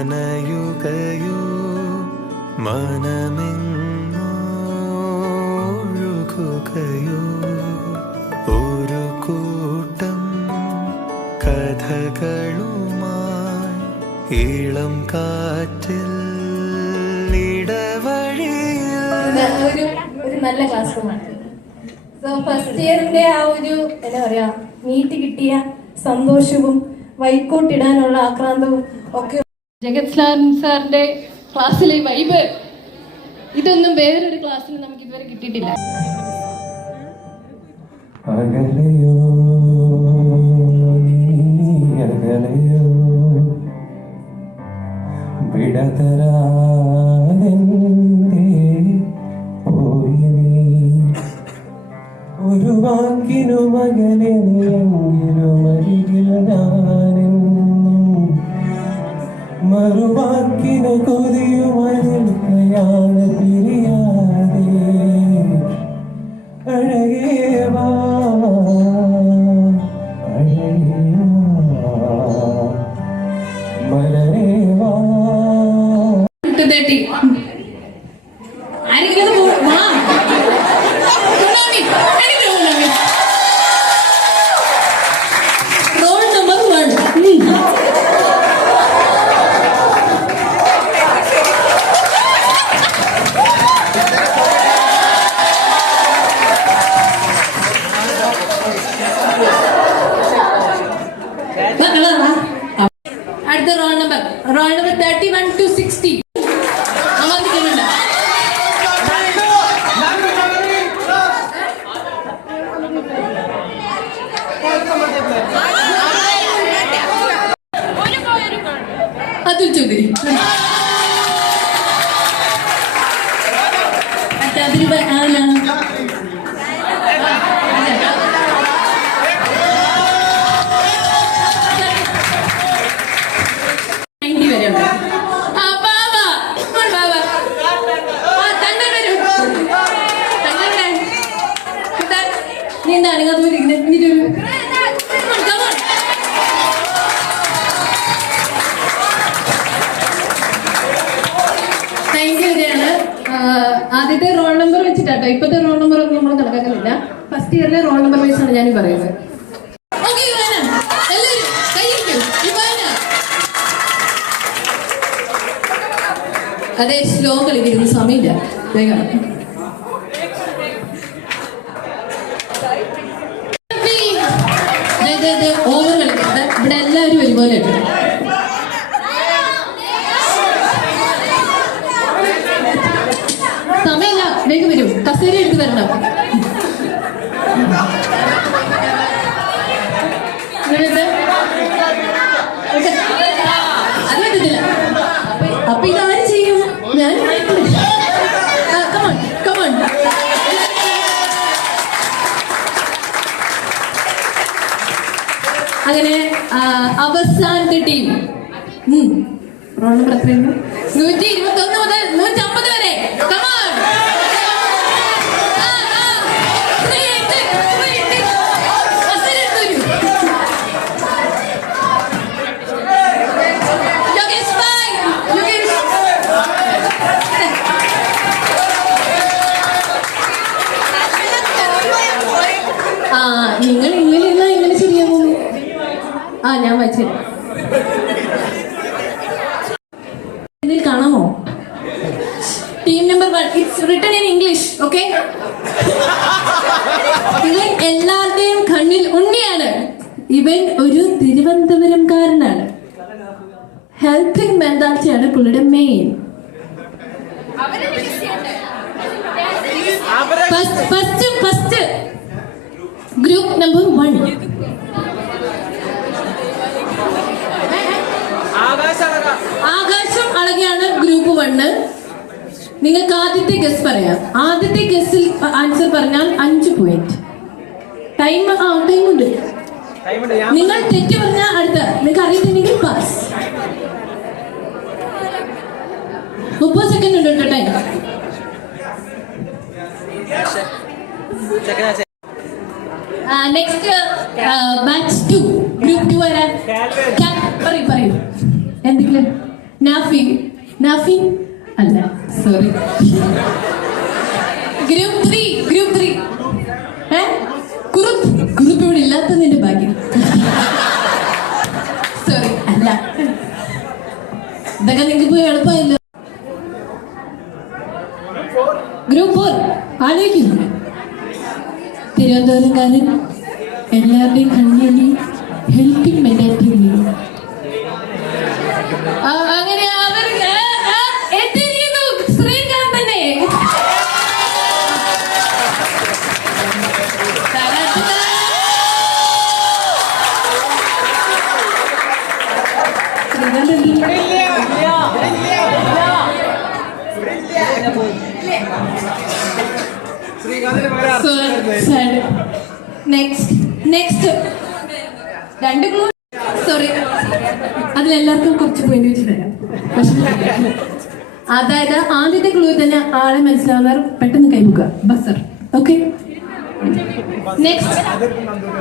നനയുകയോ മനമെങ്ങോഴുകയോ ഒരു കൂട്ടം കഥകളുമായി ഇളം കാറ്റിൽ ഒരു നല്ല ക്ലാസ് റൂമാണ്. സോ ഫസ്റ്റ് ഇയറിന്റെ ആ ഒരു എന്താ പറയാ നീട്ടി കിട്ടിയ സന്തോഷവും വൈക്കോട്ടിടാനുള്ള ആക്രാന്തവും ഒക്കെ ജഗത് സാറിന്റെ ക്ലാസ്സിലെ വൈബ് ഇതൊന്നും വേറൊരു ക്ലാസ്സിൽ നമുക്ക് ഇതുവരെ കിട്ടിയിട്ടില്ല. അകലയോ അകലയോ വിടതരാനെന്തേ പോയി നീ ഒരു വാക്കിനു മകനെ നീയെങ്കിലും അരികിൽ ഞാനെന്നും മറുവാക്കിന് കൊതിയുമരിക്കയാണ് പിരിയാതെ അഴകേവാ മലരേവാ അടുത്ത roll number 31 to 60. Atul Chaudhary ആദ്യത്തെ റോൾ നമ്പർ വെച്ചിട്ടാട്ടോ. ഇപ്പത്തെ റോൾ നമ്പർ ഒന്നും നമ്മൾ കണക്കാക്കുന്നില്ല. ഫസ്റ്റ് ഇയറിലെ റോൾ നമ്പർ വൈസാണ് ഞാൻ പറയുന്നത്. അതെ, സ്ലോ കളിക്കുന്നു, സമയമില്ല, വേഗം. ഓവർ കളിക്കുന്നത് ഇവിടെ എല്ലാവരും ഒരുപോലെ ഉണ്ട്. സമയമില്ല, വേഗം വരും. കസേര എടുത്ത് വരണം. അത് പറ്റത്തില്ല. അപ്പൊ ഇതാരും ചെയ്യും? ഞാൻ കമോൺ. അങ്ങനെ അവസാനത്തെ ടീം റോൾ നമ്പർ എത്രയാണ്? 121 മുതൽ 150 വരെ. നിങ്ങൾ ഇങ്ങനെ ഇരുന്നാ എങ്ങനെ ശരിയാകും? ഞാൻ വച്ചില്ല. ഇതിൽ കാണാമോ? Team number 1, it's written in English. Okay, ഇവൻ എല്ലാവരുടെയും കണ്ണിൽ ഉണ്ണിയാണ്. ഇവൻ ഒരു തിരുവനന്തപുരംകാരനാണ്. ഹെൽപ്പിംഗ് മെന്റാലിറ്റിയാണ് പുള്ളിയുടെ മെയിൻ. First group number 1. ആകാശം അളകയാണ് ഗ്രൂപ്പ് 1. നിങ്ങൾക്ക് ആദ്യത്തെ ഗസ് പറയാം. ആദ്യത്തെ ഗസ്സിൽ ആൻസർ പറഞ്ഞാൽ 5 പോയിന്റ്. ടൈം ഉണ്ട്. നിങ്ങൾ തെറ്റ് പറഞ്ഞാൽ അടുത്ത നിങ്ങൾക്ക് അറിയത്തില്ലെങ്കിൽ പാസ്. 30 സെക്കൻഡ് ഉണ്ട് കേട്ടോ ടൈം. നെക്സ്റ്റ് ബാച്ച് 2 ഗ്രൂപ്പ് 2 വരാൻ പറയൂ എന്തെങ്കിലും നാഫി നാഫി അല്ല സോറി ഗ്രൂപ്പ് ത്രീ കുറുപ്പ് ഇവിടെ ഇല്ലാത്തതിന്റെ ഭാഗ്യം സോറി അല്ല ഇതൊക്കെ നിങ്ങൾക്ക് പോയി എളുപ്പമല്ലോ ഗ്രൂപ്പ് 4 ആലോചിക്കുന്നു തിരുവനന്തപുരംകാരൻ എല്ലാവരുടെയും കണ്ണിൽ ഹെൽപ്പിംഗ് മെന്റാലിറ്റി അങ്ങനെ അവർ എത്തിയിരിക്കുന്നു ശ്രീകാന്ത് തന്നെ നെക്സ്റ്റ് 2 ക്ലൂ സോറി അതിലെല്ലാവർക്കും കുറച്ച് പോയിന്റ് വെച്ച് തരാം അതായത് ആദ്യത്തെ ക്ലൂ തന്നെ ആളെ മനസ്സിലാവുന്നവർ പെട്ടെന്ന് കൈമുക്കുക ബസർ ഓക്കെ നെക്സ്റ്റ്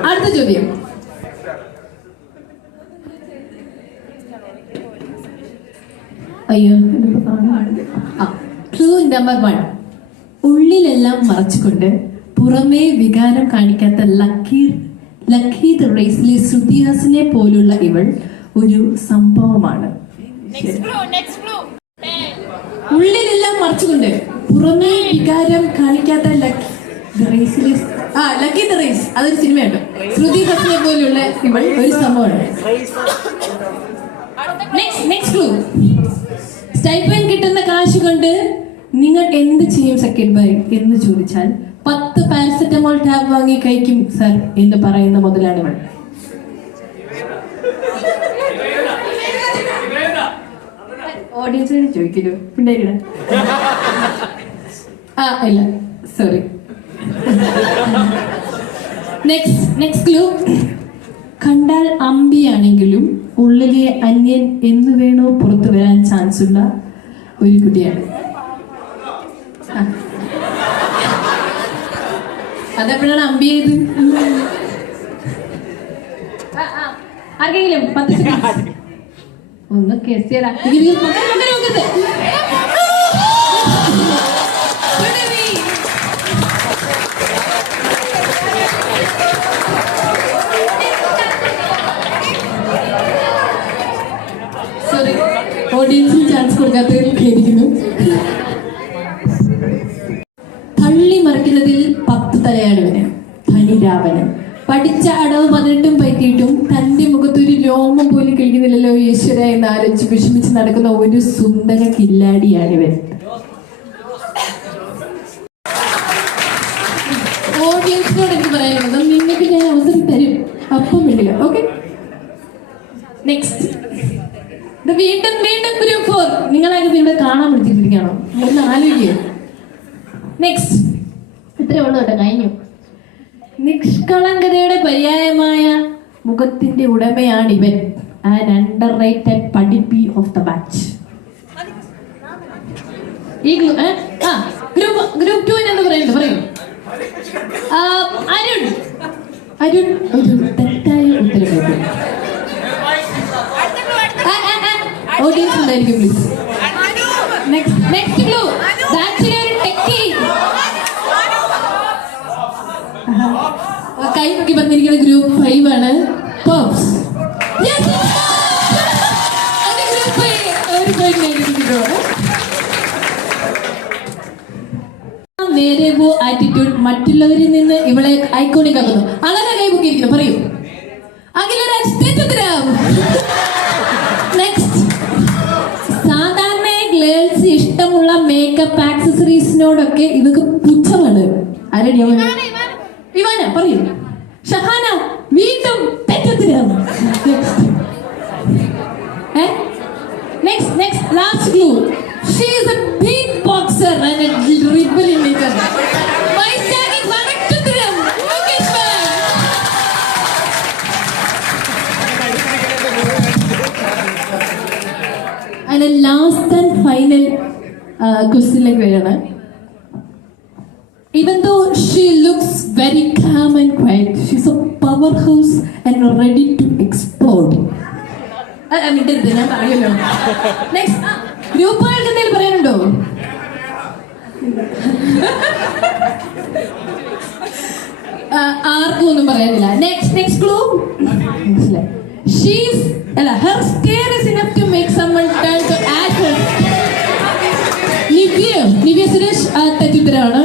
അടുത്ത ചോദ്യം അയ്യോ ക്ലൂ നമ്പർ 1 ഉള്ളിലെല്ലാം മറച്ചുകൊണ്ട് പുറമേ വികാരം കാണിക്കാത്ത ലക്കീത് റേസിലെ ശ്രുതിഹാസിനെ പോലുള്ള ഇവൾ ഒരു സംഭവമാണ് ഉള്ളിലെല്ലാം മറച്ചുകൊണ്ട് പുറമേ വികാരം കാണിക്കാത്ത ലക്കീത് റേസ് അതൊരു സിനിമയുണ്ട് ശ്രുതിഹാസിനെ പോലുള്ള ഇവൾ ഒരു സംഭവമാണ് നെക്സ്റ്റ് ക്ലൂ സ്റ്റൈപ്പൻ കിട്ടുന്ന കാശ് കൊണ്ട് നിങ്ങൾ എന്ത് ചെയ്യും സെക്കൻഡ് ബൈ എന്ന് ചോദിച്ചാൽ 10 പാരസെറ്റമോൾ ടാബ് വാങ്ങി കഴിക്കും സർ എന്ന് പറയുന്ന മുതലാളിവൾ ഓഡിയൻസിന് ചോദിക്കലോ പിന്നെ ഇല്ല സോറി നെക്സ്റ്റ് ക്ലൂ കണ്ടാൽ അമ്പിയാണെങ്കിലും ഉള്ളിലെ അന്യൻ എന്ന് വേണോ പുറത്തു വരാൻ ചാൻസ് ഉള്ള ഒരു കുട്ടിയാണ് അതെപ്പോഴാണ് അമ്പി ചെയ്ത് ആർക്കെങ്കിലും 10 സെക്കൻഡ് ഒന്ന് കേസിയടാ സോറി ഓഡിയൻസിന് ചാൻസ് കൊടുക്കാത്തവരിൽ ഖേദിക്കുന്നു തള്ളി മറിക്കുന്നതിൽ 10 തലയാണ് ഇവന് ധനിരാവനൻ പഠിച്ച അടവ് 18 പറ്റിയിട്ടും തന്റെ മുഖത്തൊരു രോമം പോലും കഴിക്കുന്നില്ലല്ലോ ഈശ്വര എന്ന് ആലോചിച്ച് വിഷമിച്ച് നടക്കുന്ന ഒരു സുന്ദര കില്ലാടിയാണിവൻ ഓഡിയൻസിനോട് എനിക്ക് പറയാനുള്ളത് നിങ്ങൾക്ക് ഞാൻ അവസരം തരും അപ്പം വേണ്ടില്ല ഓക്കെ നെക്സ്റ്റ് വീണ്ടും ഗ്രൂപ്പ് 4 നിങ്ങളായിട്ട് ഇവിടെ കാണാൻ വിളിച്ചിട്ടിരിക്കണോ ഒന്ന് ആലോചിക്കുക നെക്സ്റ്റ് ഇത്രേ ഉള്ളൂ കേട്ടോ കഴിഞ്ഞു നിഷ്കളങ്കതയുടെ പര്യായമായ മുഖത്തിന്റെ ഉടമയാണ് ഇവൻ ആൻ അണ്ടർ റേറ്റഡ് പഠിപ്പി ഓഫ് ദ ബാച്ച് ഈ ഗ്രൂപ്പ് 2 എന്താ പറയുന്നത് പറയൂ അരുൺ ഒരു തെറ്റായ ഉത്തരവ് ഓഡിയൻസ് ഉണ്ടായിരിക്കും പ്ലീസ് നെക്സ്റ്റ് ക്ലൂ കൈ നോക്കി പറഞ്ഞിരിക്കുന്ന ഗ്രൂപ്പ് 5 ആണ് പോപ്സ് വേറെ ആറ്റിറ്റ്യൂഡ് മറ്റുള്ളവരിൽ നിന്ന് ഇവളെ ഐക്കോണിക് ആക്കുന്നു അങ്ങനെ കൈ പൊക്കിയിരിക്കുന്നു പറയൂ നെക്സ്റ്റ് സാധാരണ ഗേൾസ് ഇഷ്ടമുള്ള മേക്കപ്പ് ആക്സസറീസിനോടൊക്കെ ഇവക്ക് പുച്ഛമാണ് ആരടി ഇവാന പറയൂ ഷഹാന വീണ്ടും തെറ്റത്തിരാം next last clue she is a beat boxer and a rebelling maker And the last and final question like വരികയാണ് Even though she looks very calm and quiet, she's a powerhouse and ready to explode. I mean, മിണ്ടരുത്, ഞാൻ പറയുമല്ലോ. Next ഗ്രൂപ്പുകൾക്ക് എന്തെങ്കിലും പറയാനുണ്ടോ? ആർക്കും ഒന്നും പറയാനില്ല. Next clue. She's അല്ല, her scare is enough to make someone turn to ashes. Nivya Suresh തെറ്റുത്തരാണ്.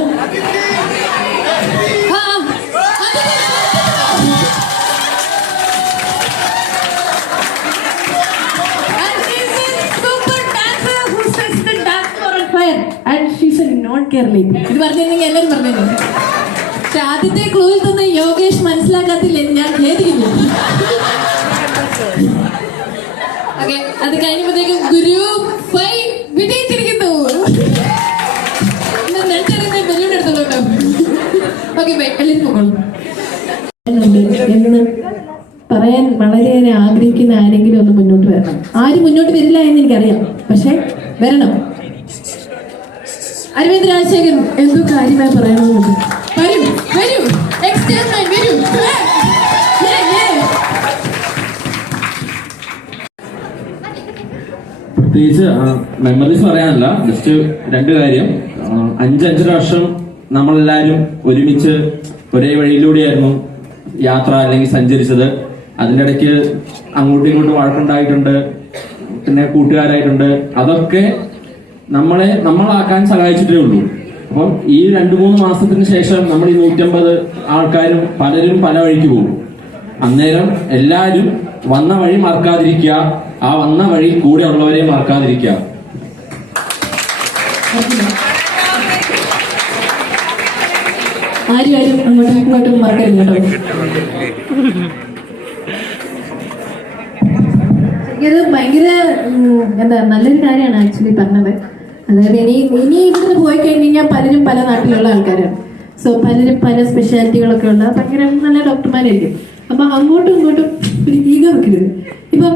ഇത് പറഞ്ഞിരുന്നെങ്കിൽ എല്ലാവരും പറഞ്ഞിരുന്നു. പക്ഷെ ആദ്യത്തെ ക്ലൂവിൽ തന്നെ യോഗേഷ് മനസ്സിലാക്കാത്തില്ല, ഞാൻ ഖേദിക്കുന്നു. ഓക്കെ, അത് കഴിഞ്ഞപ്പോഴത്തേക്കും ഗ്രൂപ്പ് 5 വിജയിച്ചിരിക്കുന്നു. ബലൂൺ എടുത്തോളൂ കേട്ടോ. ഓക്കെ ബൈ, എല്ലാവരും പോകണം. എന്ന് പറയാൻ വളരെയേറെ ആഗ്രഹിക്കുന്ന ആരെങ്കിലും ഒന്ന് മുന്നോട്ട് വരണം. ആരും മുന്നോട്ട് വരില്ല എന്ന് എനിക്കറിയാം, പക്ഷെ വരണം. അരവിന്ദ് രാജശേഖരൻ എന്തോ കാര്യമായി പറയണമെന്നുണ്ട്. വരൂ വരൂ, എക്സ്റ്റേണൽ വരൂ. പ്രത്യേകിച്ച് മെമ്മറീസ് പറയാനല്ല, ജസ്റ്റ് 2 കാര്യം. 5 വർഷം നമ്മളെല്ലാരും ഒരുമിച്ച് ഒരേ വഴിയിലൂടെയായിരുന്നു യാത്ര അല്ലെങ്കിൽ സഞ്ചരിച്ചത്. അതിൻ്റെ ഇടയ്ക്ക് അങ്ങോട്ടും ഇങ്ങോട്ടും വഴക്കുണ്ടായിട്ടുണ്ട്, പിന്നെ കൂട്ടുകാരായിട്ടുണ്ട്. അതൊക്കെ നമ്മളാക്കാൻ സഹായിച്ചിട്ടേ ഉള്ളൂ. അപ്പം ഈ 2-3 മാസത്തിന് ശേഷം നമ്മൾ ഈ 150 ആൾക്കാരും പലരും പല വഴിക്ക് പോകും. അന്നേരം എല്ലാരും വന്ന വഴി മറക്കാതിരിക്കുക, ആ വന്ന വഴി കൂടെ ഉള്ളവരെ മറക്കാതിരിക്കുക. ആരും അങ്ങോട്ടും ഇങ്ങോട്ടും മറക്കരുത് കേട്ടോ. ഇത് ഭയങ്കര എന്താ നല്ലൊരു കാര്യമാണ് ആക്ച്വലി പറഞ്ഞത്. അതായത് ഇനി ഇവിടുന്ന് പോയി കഴിഞ്ഞ് കഴിഞ്ഞാൽ പലരും പല നാട്ടിലുള്ള ആൾക്കാരാണ്. സോ പലരും പല സ്പെഷ്യാലിറ്റികളൊക്കെ ഉള്ള ഭയങ്കര നല്ല ഡോക്ടർമാരായിരിക്കും. അപ്പൊ അങ്ങോട്ടും ഇങ്ങോട്ടും ഒരു ഈഗോ വെക്കരുത്. ഇപ്പം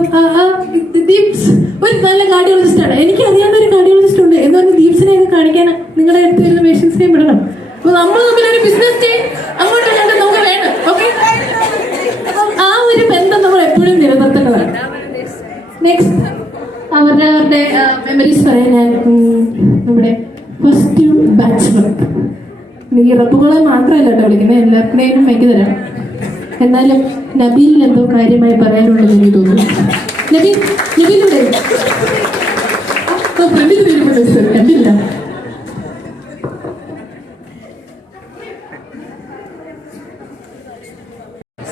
ദീപ്സ് ഒരു നല്ല കാർഡിയോളജിസ്റ്റ് ആണ്, എനിക്ക് അറിയാവുന്ന ഒരു കാർഡിയോളജിസ്റ്റ് ഉണ്ട് എന്ന് പറഞ്ഞ് ദീപ്സിനെയൊക്കെ കാണിക്കാൻ നിങ്ങളുടെ അടുത്ത് വരുന്ന പേഷ്യൻസിനെയും വിടണം. അപ്പൊ നമ്മൾ തമ്മിൽ ഒരു ബിസിനസ് ടീം അങ്ങോട്ടും ഇങ്ങോട്ടും നമുക്ക് വേണം. ഓക്കെ, അപ്പം ആ ഒരു ബന്ധം നമ്മൾ എപ്പോഴും നിലനിർത്തേണ്ടതാണ്. നെക്സ്റ്റ് അവരുടെ മെമ്മറീസ് പറയാൻ ഞാൻ നമ്മുടെ ഫസ്റ്റ് ബാച്ചിലർ, നീ റബ്ബുകളെ മാത്രമല്ല കേട്ടോ വിളിക്കുന്നത്, എല്ലാത്തിനെയും വെക്കി തരാം. എന്നാലും നബീലിന് എന്തോ കാര്യമായി പറയാനുണ്ടെന്ന് എനിക്ക് തോന്നുന്നു. നബീലിവിടെ ഫ്രണ്ടിൽ വരുന്നുണ്ട് സർ, കണ്ടില്ല.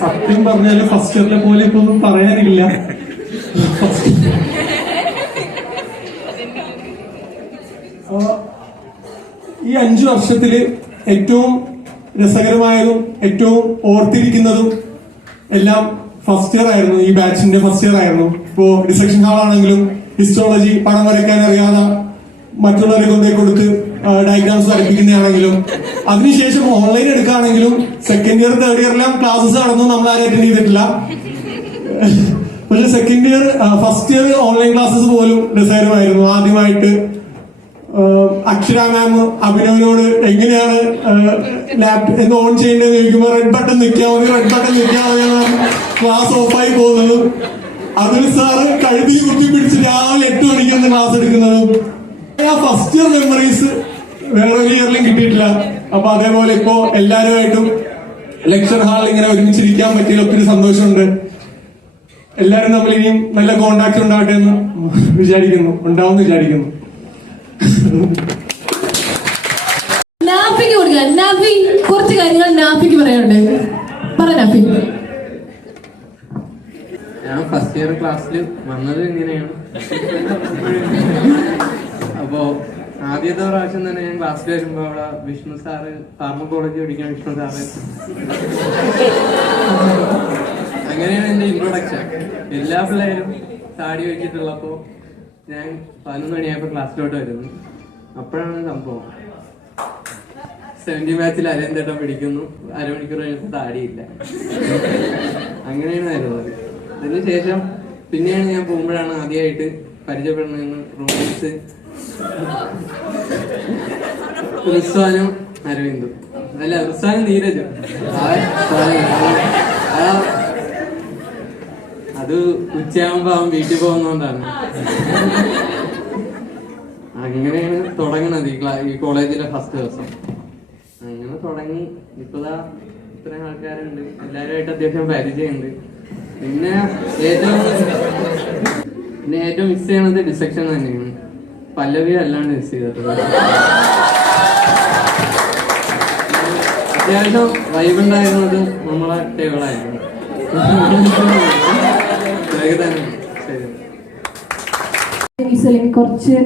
സത്യം പറഞ്ഞാല് ഫസ്റ്റ് ഇയറിലെ പോലെ ഇപ്പൊ ഒന്നും പറയാനില്ല. ഈ 5 വർഷത്തില് ഏറ്റവും രസകരമായതും ഏറ്റവും ഓർത്തിരിക്കുന്നതും എല്ലാം ഫസ്റ്റ് ഇയർ ആയിരുന്നു. ഈ ബാച്ചിന്റെ ഫസ്റ്റ് ഇയർ ആയിരുന്നു. ഇപ്പോ ഡിസെക്ഷൻ ഹാൾ ആണെങ്കിലും ഹിസ്റ്റോളജി പടം വരയ്ക്കാൻ അറിയാതെ മറ്റുള്ളവരെ കൊണ്ടേ കൊടുത്ത് ഡയഗ്രാംസ് വരപ്പിക്കുന്നതാണെങ്കിലും, അതിനുശേഷം ഓൺലൈൻ എടുക്കുകയാണെങ്കിലും സെക്കൻഡ് ഇയർ തേർഡ് ഇയറിലും ക്ലാസ്സസ് നടന്നു, നമ്മൾ ആരും അറ്റൻഡ് ചെയ്തിട്ടില്ല. പക്ഷെ second year first year online classes പോലും രസകരമായിരുന്നു. ആദ്യമായിട്ട് അക്ഷര മാം അഭിനവിനോട് എങ്ങനെയാണ് ലാപ്ടോപ്പ് ഓൺ ചെയ്യേണ്ടതെന്ന് ചോദിക്കുമ്പോൾ റെഡ് ബട്ടൺ നിൽക്കാൻ മതി ക്ലാസ് ഓഫായി പോകുന്നതും, അതിൽ സാറ് കഴുതിൽ കുത്തിപ്പിടിച്ച് രാവിലെ 8 മണിക്കാണ് ക്ലാസ് എടുക്കുന്നതും, ആ ഫസ്റ്റ് ഇയർ മെമ്മറീസ് വേറെ ഒരു ഇയറിലും കിട്ടിയിട്ടില്ല. അപ്പൊ അതേപോലെ ഇപ്പോ എല്ലാവരുമായിട്ടും ലെക്ചർ ഹാളിൽ ഇങ്ങനെ ഒരുമിച്ചിരിക്കാൻ പറ്റിയ ഒത്തിരി സന്തോഷമുണ്ട്. എല്ലാവരും തമ്മിൽ ഇനിയും നല്ല കോണ്ടാക്ട് ഉണ്ടാവട്ടെ എന്ന് വിചാരിക്കുന്നു, ഉണ്ടാവും വിചാരിക്കുന്നു. നാഫിക്ക് കൊടുക്കുക. നാഫി കുറച്ച് കാര്യങ്ങൾ നാഫിക്ക് പറയാനുണ്ട്. പറ നാഫി. ഞാൻ ഫസ്റ്റ് ഇയർ ക്ലാസ്സിൽ വന്നത് ഇങ്ങനെയാണ്. അപ്പോ ആദ്യത്തെ പ്രാവശ്യം തന്നെ ഞാൻ ക്ലാസ്സിൽ വരുമ്പോ അവിടെ വിഷ്ണു സാറ്, ഫാർമക്കോളജി പഠിക്കുന്ന വിഷ്ണു സാറ്, അങ്ങനെയാണ് എന്റെ ഇൻട്രൊഡക്ഷൻ. എല്ലാ പിള്ളേരും താടി വെച്ചിട്ടുള്ളപ്പോ ഞാൻ 11 മണിയായപ്പോ ക്ലാസ്സിലോട്ട് വരുന്നു. അപ്പോഴാണ് സംഭവം. 70 ബാച്ചിൽ അരന്തേട്ടം പിടിക്കുന്നു, അരമണിക്കൂർ കഴിഞ്ഞപ്പോൾ താടിയില്ല. അങ്ങനെയാണ് വരുന്നത്. അതിനുശേഷം പിന്നെയാണ് ഞാൻ പോകുമ്പോഴാണ് ആദ്യമായിട്ട് പരിചയപ്പെടുന്നതെന്ന് റോബിൻസ്, റിസ്വാനും അരവിന്ദും. അല്ല, റിസ്വാനും നീരജും. അത് ഉച്ചയാകുമ്പോ അവൻ വീട്ടിൽ പോകുന്നോണ്ടാണ്. അങ്ങനെയാണ് തുടങ്ങുന്നത് ഈ കോളേജിലെ ഫസ്റ്റ് ദിവസം. അങ്ങനെ തുടങ്ങി ഇപ്പതാ ഇത്രയും ആൾക്കാരുണ്ട്, എല്ലാവരുമായിട്ട് അത്യാവശ്യം പരിചയമുണ്ട്. പിന്നെ ഏറ്റവും മിസ് ചെയ്യണത് ഡിസെക്ഷൻ തന്നെയാണ്. പല്ലവി അല്ലാണ്ട് മിസ് ചെയ്തിട്ടുള്ളത്. അത്യാവശ്യം വൈബുണ്ടായിരുന്നത് നമ്മളെ ടേബിളായിരുന്നു. കുറച്ച്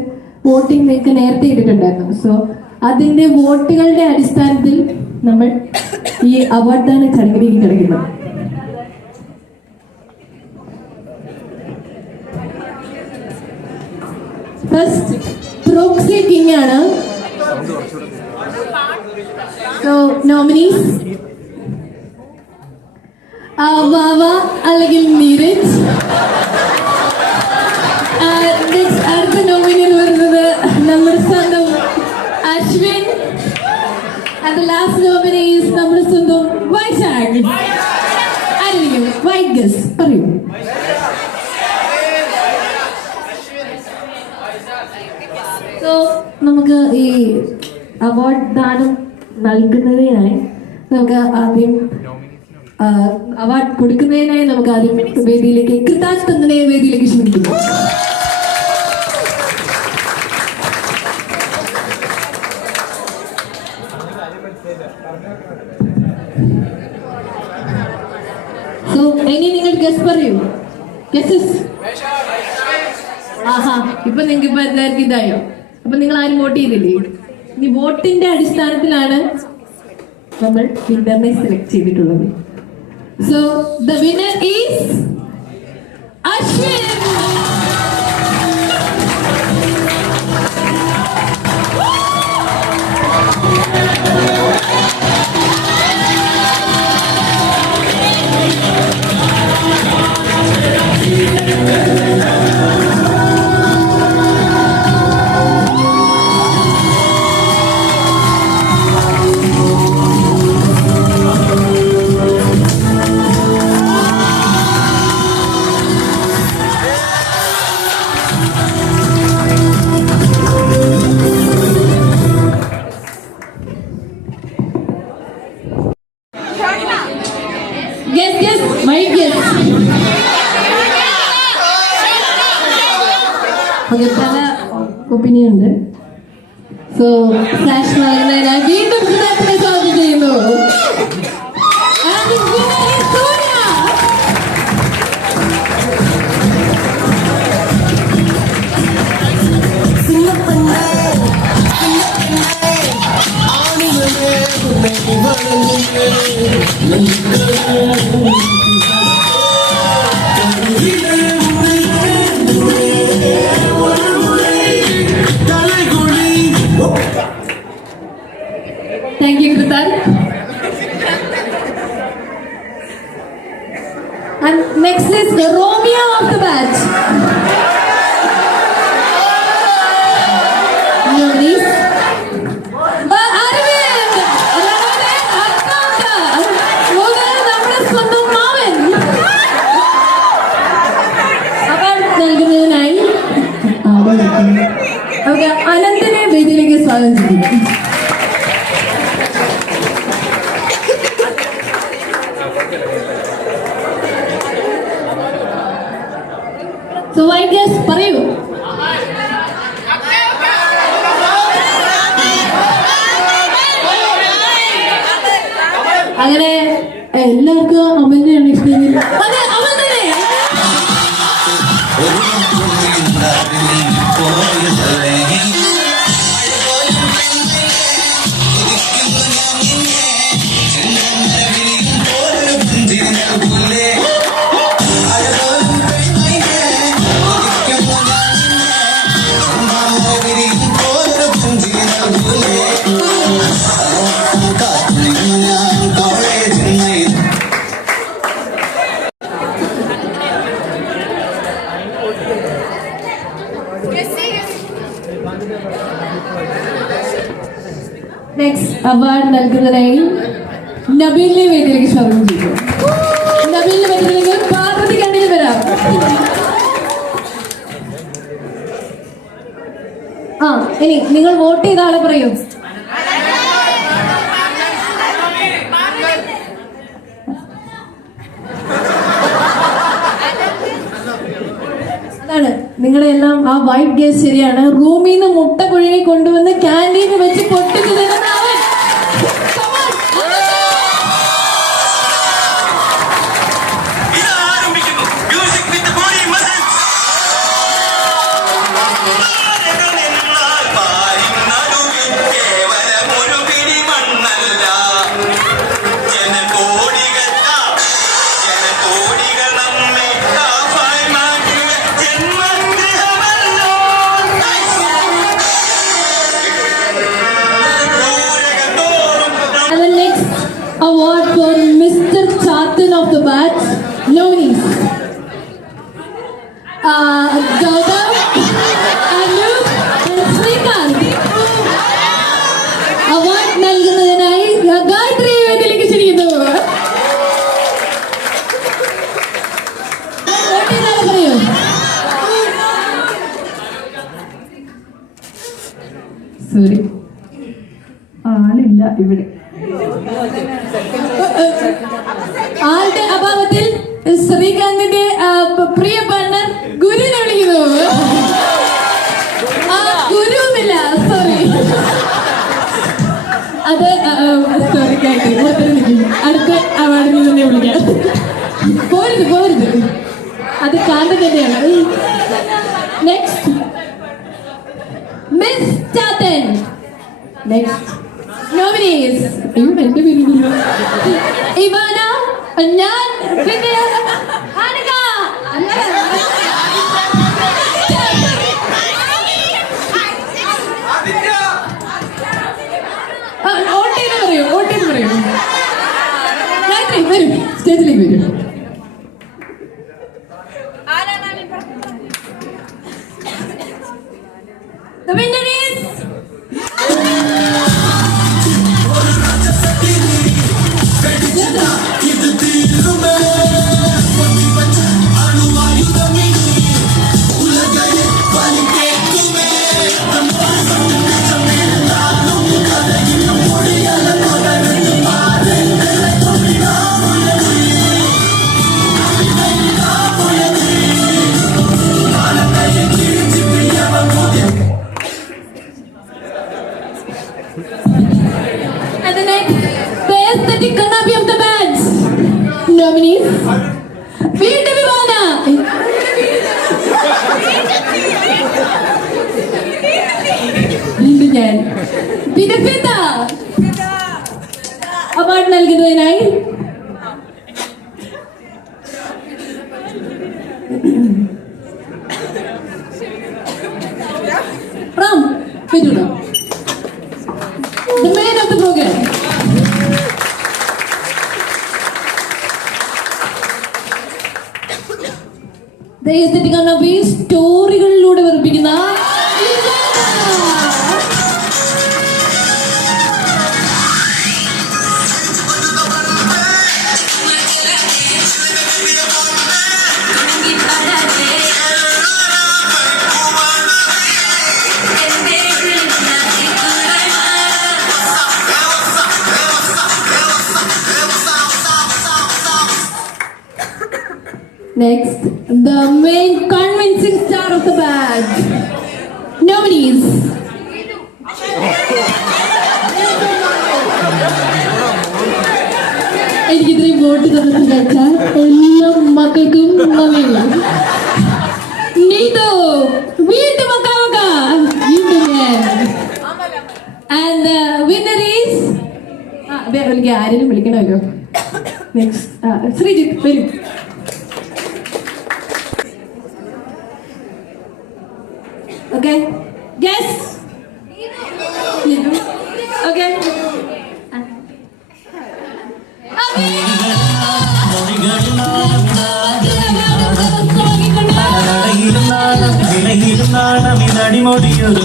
വോട്ടിംഗ് നിങ്ങൾക്ക് നേരത്തെ ഇട്ടിട്ടുണ്ടായിരുന്നു. സോ അതിന്റെ വോട്ടുകളുടെ അടിസ്ഥാനത്തിൽ നമ്മൾ ഈ അവാർഡ് ദാന ചടങ്ങിലേക്ക് കിടക്കുന്നത്. ഫസ്റ്റ് പ്രോക്സി കിങ് ആണ്. സോ നോമിനീസ് വാവ അല്ലെങ്കിൽ നീരജ്. അടുത്ത നോമിനി എന്ന് പറയുന്നത് നമ്മുടെ സ്വന്തം Ashwin. And last nominee is നമ്മുടെ സ്വന്തം വൈശാഖ്. ആരെങ്കിലും വൈറ്റ് ഗസ് പറയൂ. സോ നമുക്ക് ഈ അവാർഡ് ദാനം നൽകുന്നതിനായി നമുക്ക് ആദ്യം അവാർഡ് കൊടുക്കുന്നതിനായി നമുക്ക് ആദ്യം വേദിയിലേക്ക് കൃതാജ് തന്നനെ വേദിയിലേക്ക് ക്ഷണിക്കുന്നു. സോ ഇനി നിങ്ങൾ ഗസ് പറയൂ. ഗസസ്. ആഹാ, ഇപ്പൊ നിങ്ങൾക്ക് ഇപ്പൊ എല്ലാവർക്കും ഇതായോ? അപ്പൊ നിങ്ങൾ ആരും വോട്ട് ചെയ്തില്ലേ? ഇനി വോട്ടിന്റെ അടിസ്ഥാനത്തിലാണ് നമ്മൾ വിന്നറിനെ സെലക്ട് ചെയ്തിട്ടുള്ളത്. So the winner is Ashwin. പല ഒപ്പീനിയൻ ഉണ്ട്. സോ ഫ്ലാഷ് നൽകുന്നതിനായി വീണ്ടും സ്വാഗതം ചെയ്യുന്നു. Thank you, Kritan. And next is the Romeo of the batch. Nobody's. Arvind. നമ്മുടെ സ്വന്തം മാവൻ. അപ്പോൾ നൽകുന്നതിനായി അനന്തനെ വേദിയിലേക്ക് സ്വാഗതം ചെയ്യുന്നു. So I guess പറയൂ. അങ്ങനെ എല്ലാവർക്കും അമലിനെയാണ് ഇഷ്ടം. അതെ, അമൽ തന്നെ. നെക്സ്റ്റ് അവാർഡ് നൽകുന്നതിനായി നബീലിനെ വേദിയിലേക്ക് സ്വാഗതം ചെയ്യുന്നു. നബീലിനെ വേദിയിലേക്ക് പാർവതി കണ്ണിൽ വരാം. ഇനി നിങ്ങൾ വോട്ട് ചെയ്ത ആളെ പറയൂ. അതാണ് നിങ്ങളുടെ എല്ലാം ആ വൈറ്റ് ഗേസ് ശരിയാണ്. റൂമിൽ നിന്ന് മുട്ട പുഴുങ്ങി കൊണ്ടുവന്ന് ക്യാൻറ്റീനിൽ വെച്ച് പൊട്ടിച്ചു തരുന്ന അവൻ. Award for Mr. Chatan of the Batch, Nominees. Gautam, Anup and Srikanth. Award നൽകുന്നതിനായി ഗായത്രി വേദിയിലേക്ക് ക്ഷണിക്കുന്നു. പറയൂ. സോറി, ആളില്ല ഇവിടെ. ആളുടെ അഭാവത്തിൽ ശ്രീകാന്തിന്റെ പ്രിയ പാർട്ണർ ഗുരുവിനെ വിളിക്കുന്നു. ഗുരുവില്ല, സോറി. അത് സോറി ഗായത്രി, അടുത്ത അവാർഡിൽ തന്നെ വിളിക്കാം. പോരുത്, അത് കാന്ത തന്നെയാണ്. Next miss Chathan. Next nominees. എന്റെ പേരില്ല. ഇവാന, ഞാൻ, പിന്നെ അനക. ഓട്ടേന്ന് പറയൂ. ഗായത്രി വരൂ, സ്റ്റേജിലേക്ക് വരൂ. The winner is and the next best aesthetic Kannabi of the bands. Nominees വീണ്ടും വിവാന, വീണ്ടും ഞാൻ, പിന്നെ ഫിദ. അവാർഡ് നൽകുന്നതിനായി റാം വരൂ. The man of the program. The aesthetic Kannabi സ്റ്റോറികളിലൂടെ വർദ്ധിക്കുന്ന next, the main convincing star of the band. Nominees. എനിക്ക് ഇത്രയും vote തന്നിട്ട് കഴിച്ചാൽ എല്ലാ മക്കൾക്കും നന്ദിയില്ല. നീതു വീണ്ടും and the winner is എനിക്ക് ആരെയും വിളിക്കണമല്ലോ. നെക്സ്റ്റ് ശ്രീജിത്ത് വരും. Okay. Yes. Okay. അടിമൊഴിയൊരു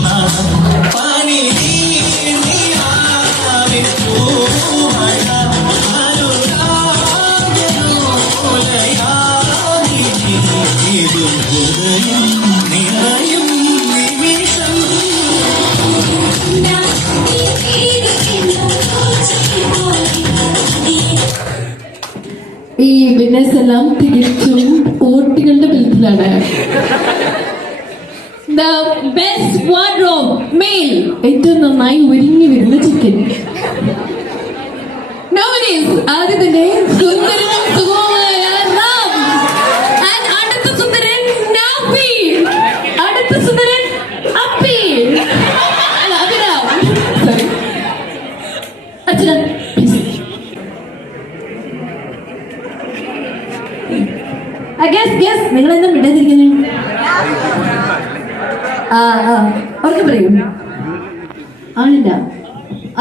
നിറയും നിമിഷം ഈ വിന്നേഴ്സ് എല്ലാം തികച്ചും ഓട്ടികളുടെ ബലത്തിലാണ്. The best wardrobe male, ഏറ്റവും നന്നായി ഒരുങ്ങി വരുന്ന ചിക്കൻ. Nominees, ആദ്യത്തിന്റെ സുന്ദരനും സുഗമമായ റാം, and അടുത്ത സുന്ദരൻ നാഫി, അടുത്ത സുന്ദരൻ അപ്പി, അല്ല അഭിരാം, സോറി അച്ഛന. നിങ്ങൾ എന്താ മിണ്ടാതിരിക്കുന്നു? അവർക്ക് പറയൂ. ആണില്ല,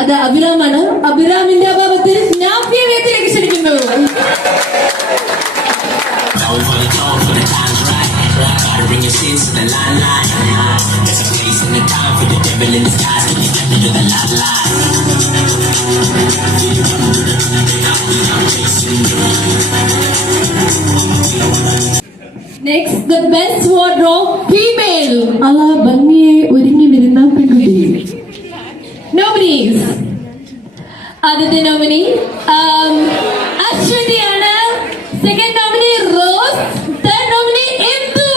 അത് അഭിരാമാണ്. അഭിരാമിന്റെ അഭാവത്തിൽ നാഫിയെ വേദിയിലേക്ക് ക്ഷണിക്കുന്നു. Next, the best wardrobe female. അല്ല ഭംഗിയെ ഒരുങ്ങി വരുന്ന പെൺകുട്ടി. Nominees. ആദ്യത്തെ നോമിനി അശ്വതിയാണ്. Second nominee Rose. Third nominee Indu.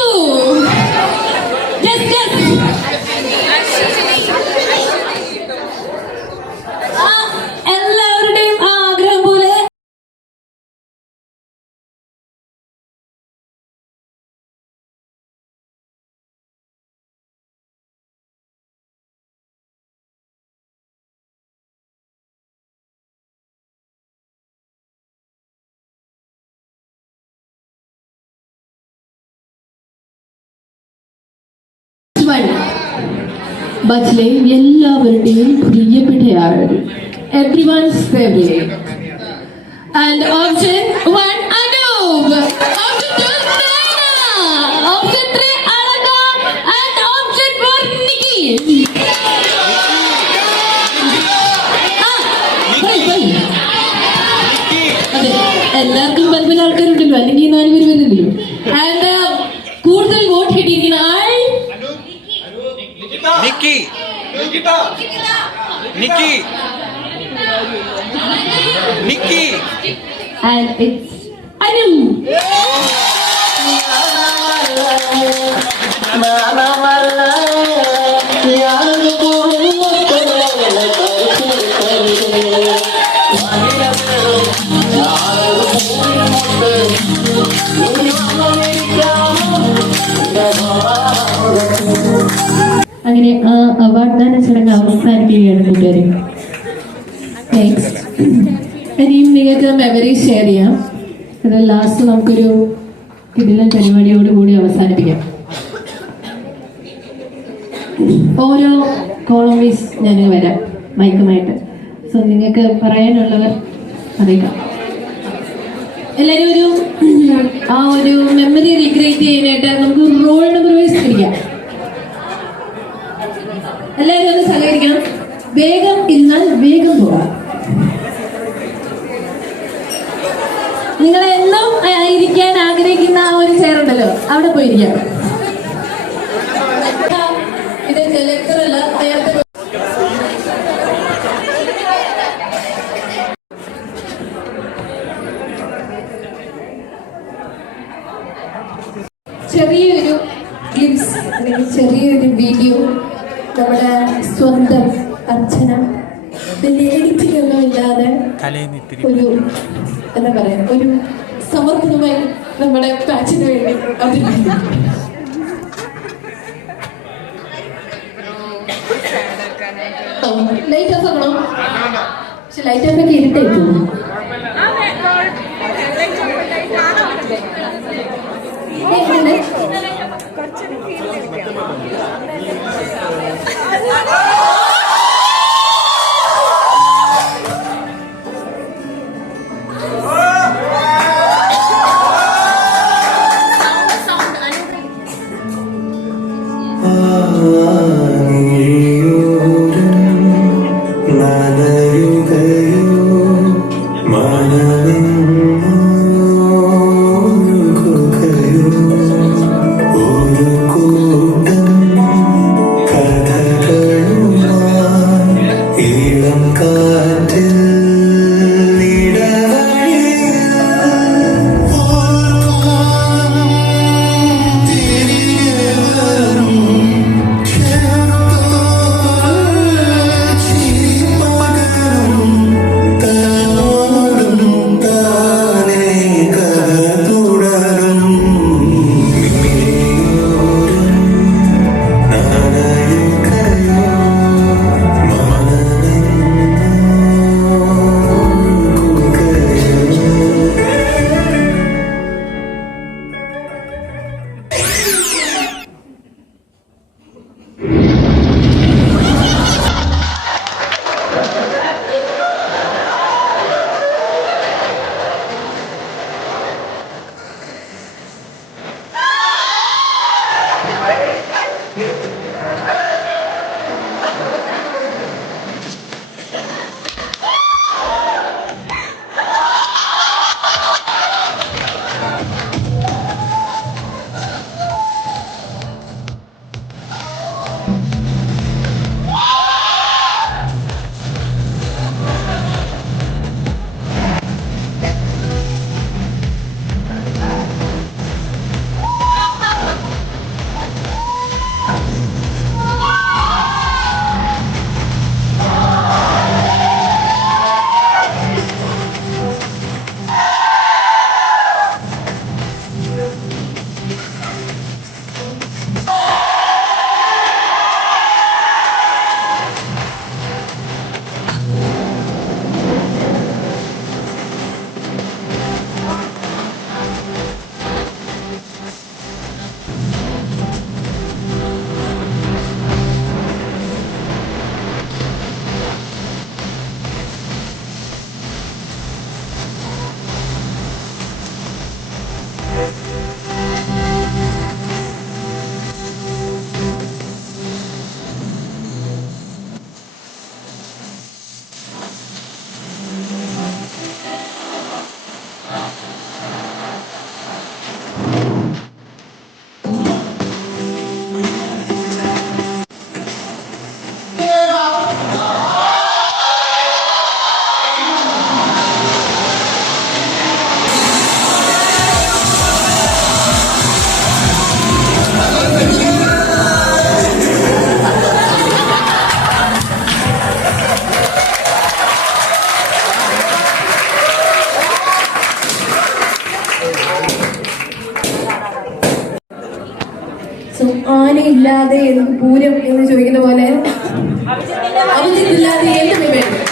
എല്ലാവരുടെയും ആഗ്രഹം പോലെ ബച്ചിലെ എല്ലാവരുടെയും പ്രിയപ്പെട്ടയാൾ, everyone's favourite. And option 1 Anoop, option 2 Nayana, option 3 അരക, ആൻഡ് ഓപ്ഷൻ 4 നിക്കി. അതെ, എല്ലാവർക്കും പല ആൾക്കാരുണ്ടല്ലോ, അല്ലെങ്കിൽ 4 പേര് വരുന്നില്ലല്ലോ. ആൻഡ് കൂടുതൽ വോട്ട് കിട്ടിയിരിക്കുന്ന ആൾ Nikki. Nikki. Nikki. And it's Anu. അങ്ങനെ ആ അവാർഡ് ദാന ചടങ്ങ് അവസാനിക്കുകയാണ് കൂട്ടുകാരെ. നെക്സ്റ്റ്, ഇനിയും നിങ്ങൾക്ക് മെമ്മറി ഷെയർ ചെയ്യാം. അത് ലാസ്റ്റ് നമുക്കൊരു കിടിലൻ പരിപാടിയോടുകൂടി അവസാനിപ്പിക്കാം. ഓരോ കോളംസ് ഞാൻ വരാം മൈക്കുമായിട്ട്. സോ നിങ്ങൾക്ക് പറയാനുള്ളവർ അറിയിക്കാം. എല്ലാവരും ഒരു മെമ്മറി റീക്രിയേറ്റ് ചെയ്യാനായിട്ട് നമുക്ക് റോൾ നമ്പർ വൈസ് പിടിക്കാം. എല്ലാവരും ഒന്ന് സഹകരിക്കണം. വേഗം ഇരുന്നാൽ വേഗം പോകാം. നിങ്ങൾ എന്നും ഇരിക്കാൻ ആഗ്രഹിക്കുന്ന ആ ഒരു ചെയർ ഉണ്ടല്ലോ, അവിടെ പോയിരിക്കാം. ഇത് ലെക്ചറല്ല, നേരത്തെ ചെറിയൊരു ക്ലിപ്സ് അല്ലെങ്കിൽ ചെറിയൊരു വീഡിയോ നമ്മുടെ സ്വന്തം അർച്ചന വലിയ എഡിറ്റിംഗ് ഒന്നും ഇല്ലാതെ ഒരു എന്താ പറയാ, ഒരു സമർപ്പണമായി നമ്മുടെ പാച്ചിന് വേണ്ടി അവതരിപ്പിക്കും. ലൈറ്റ് ഓഫ് ആക്കണോ? പക്ഷെ ലൈറ്റ് ഓഫ് ഒക്കെ ഇരുട്ടായിട്ടു. സോ ആനയില്ലാതെ എന്ത് പൂരം എന്ന് ചോദിക്കുന്ന പോലെ അഭിജിത്തില്ലാതെ എന്ത് വിവേകം.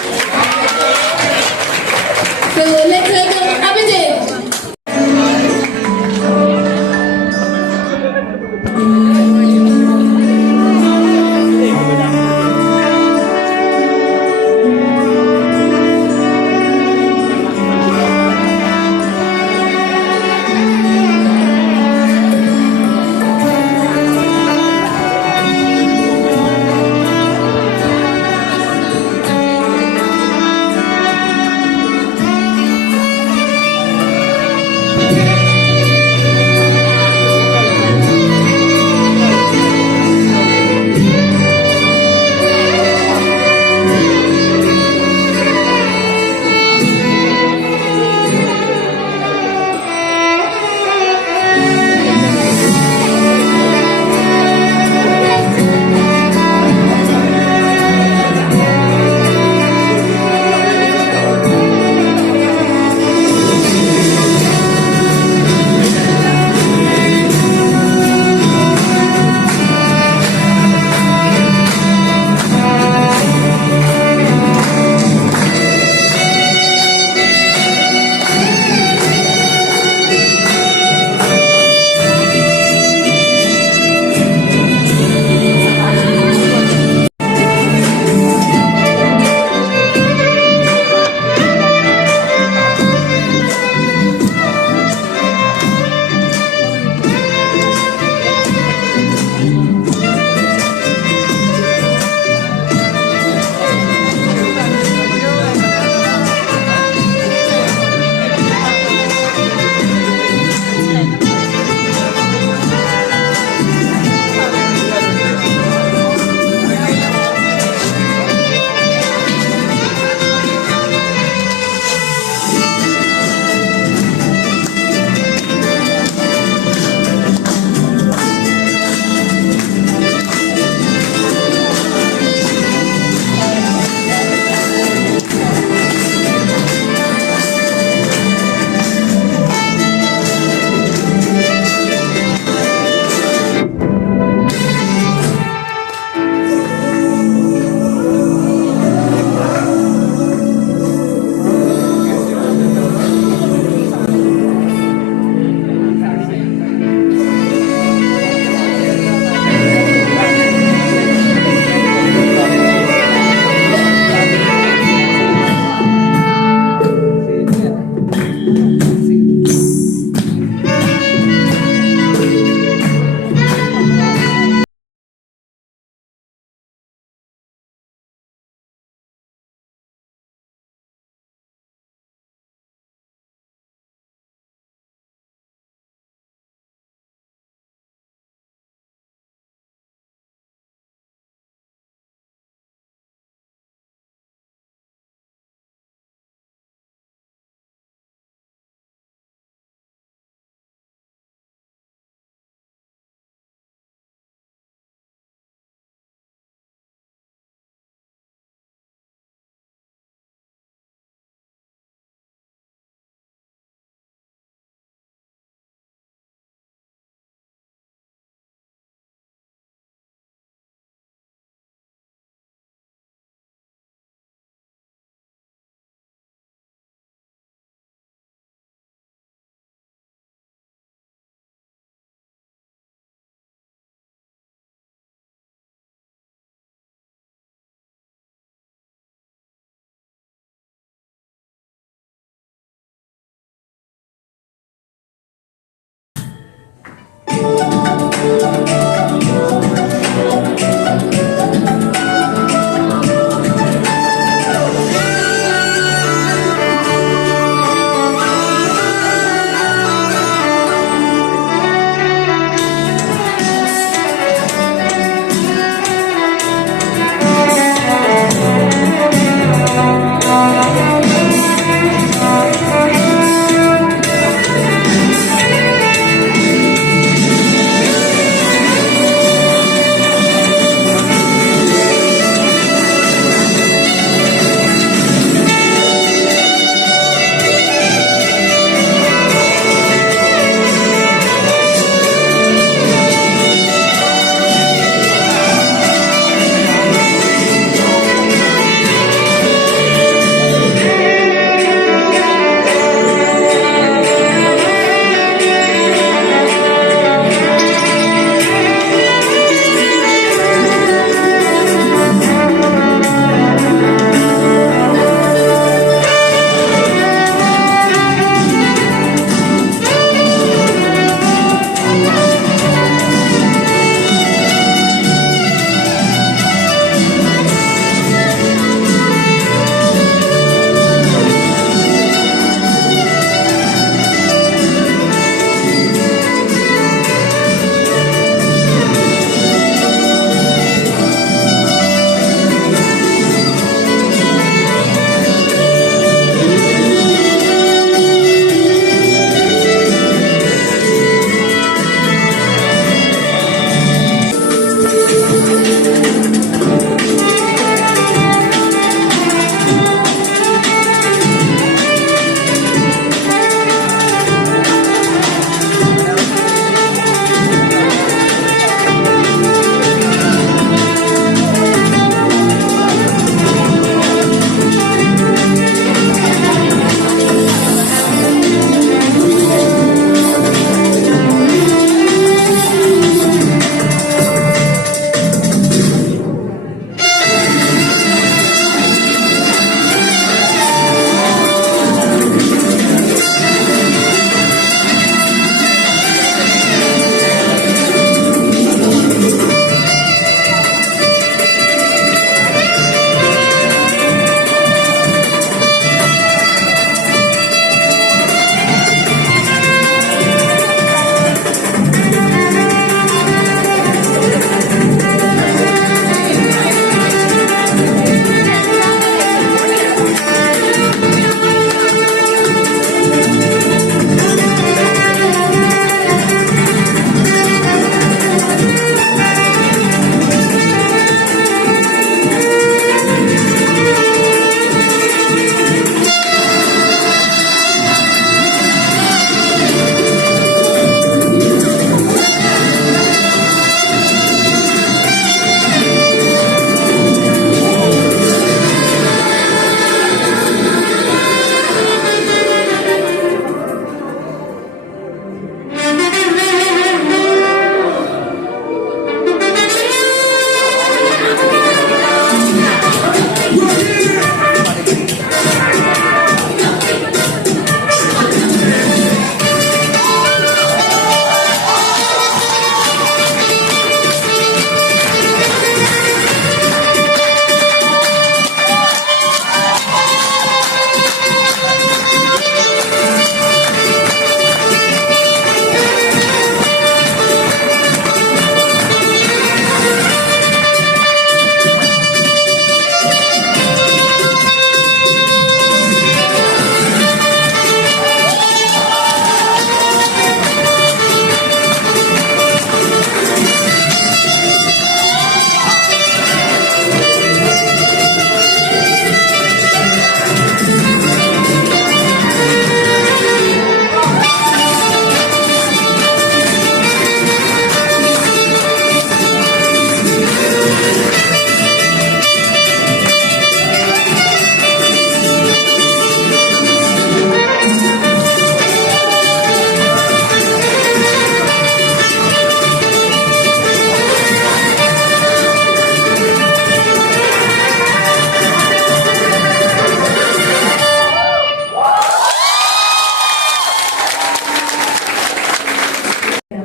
So let's welcome Abhijit.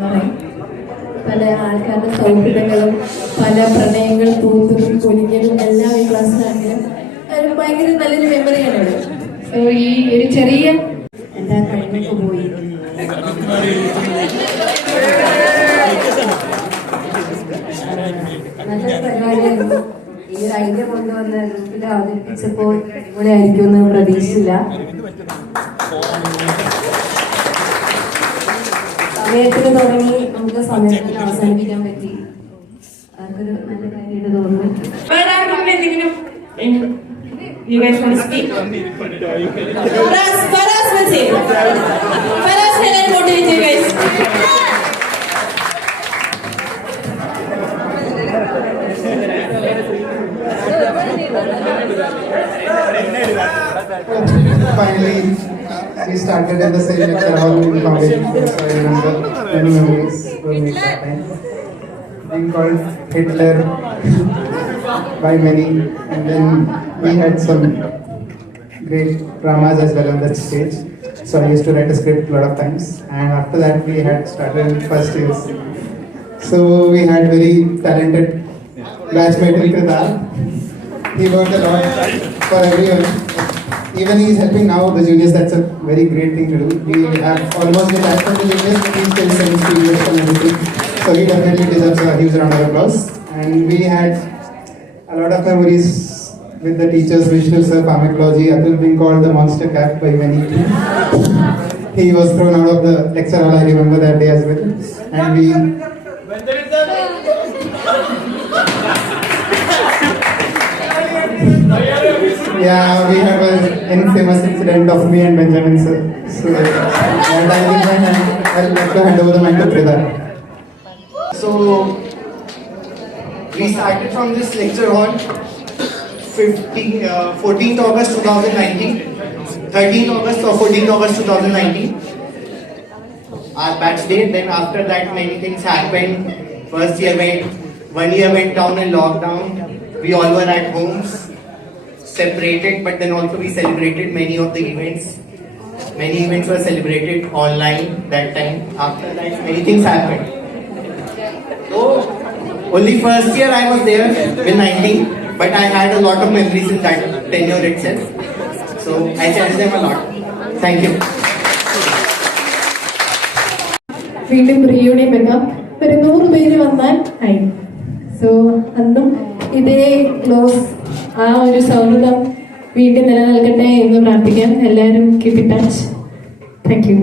പറയും. പല ആൾക്കാരുടെ സൗഹൃദങ്ങളും പല പ്രണയങ്ങൾ പൂത്തതും പൊലിക്കലും എല്ലാം ഈ ക്ലാസ്സിലാണെങ്കിലും ഒരു ഭയങ്കര നല്ലൊരു മെമ്മറിയാണ്. സോ ഈ ഒരു ചെറിയ എന്താ കഴിഞ്ഞൊക്കെ പോയി നല്ല പരിപാടിയായിരുന്നു. ഈ ഒരു ഐഡിയ കൊണ്ടുവന്ന ഗ്രൂപ്പിൽ അവതരിപ്പിച്ചപ്പോൾ ഇവിടെ ആയിരിക്കുമെന്ന് പ്രതീക്ഷിച്ചില്ല. സമയത്തിന് തുടങ്ങി നമുക്ക് സമയത്തിന് അവസാനിപ്പിക്കാൻ പറ്റി. അതൊരു നല്ല കാര്യമായിട്ട് തോന്നുന്നു. You guys want to speak? Faraz will say. Faraz will motivate you guys. Finally, we started in the same lecture hall in college, so I remember many memories were made that time. Being called Hitler by many, and then we had some great dramas as well on that stage. So I used to write a script a lot of times, and after that we had started in first years. So we had very talented batchmate in Qatar. He worked a lot for everyone. Even he is helping now the juniors. That's a very great thing to do. We have almost detached from the juniors, but he still sends students and everything. So he definitely deserves a huge round of applause. And we had a lot of memories with the teachers. Vishnu sir, pharmacology. Atul being called the monster cat by many. He was thrown out of the lecture hall. I remember that day as well. And we. Yeah, we have an infamous incident of me and Benjamin sir. So, and I'll have to hand over the mic to Prida. So, we started from this lecture on 14th August 2019, 13th August or 14th August 2019, our batch day. Then after that, many things happened. First year went, 1 year went down in lockdown. We all were at homes, separated, but then also we celebrated many of the events. Many events were celebrated online that time. After that, many things happened. So, only first year I was there in 19, but I had a lot of memories in that tenure itself. So, I cherish them a lot. Thank you. വീണ്ടും reunion വെക്കാം. ഒരു 100 പേര് വന്നാൽ ആയി. So അന്നും ഇതേ close ആ ഒരു സൗഹൃദം വീണ്ടും നിലനിൽക്കട്ടെ എന്ന് പ്രാർത്ഥിക്കാം. എല്ലാവരും keep in touch. Thank you.